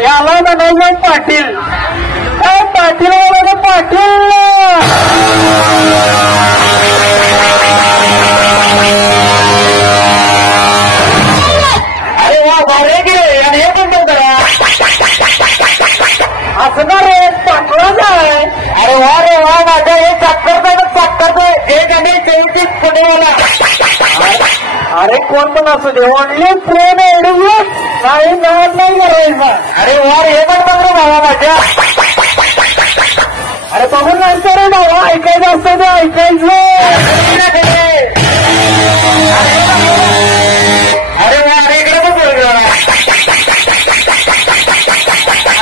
याला म्हणायचं पाटील पाटील पाटील अरे वा भारे गे आणि हे पण करा असणार रे पाटलाच आहे. अरे वा रे वा माझ्या हे साखरचं एक आणि 34 फुटेवाला. अरे कोण पण असू दे ओनली ट्रेन एवढी काही नाद नाही करायचा. अरे वा हे पण बघ भावा माझ्या. अरे बघून नंतर रे भावा ऐकायचं असतं ते ऐकायचं. अरे वा अरे इकडे पण बोल.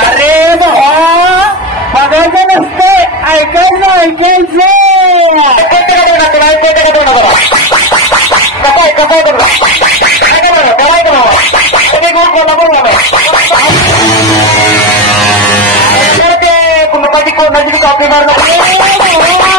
अरे भावा बघायचं नसतं ऐकायचं ऐकायचं. कुटुंबाची कोणाची कॉपी मारणार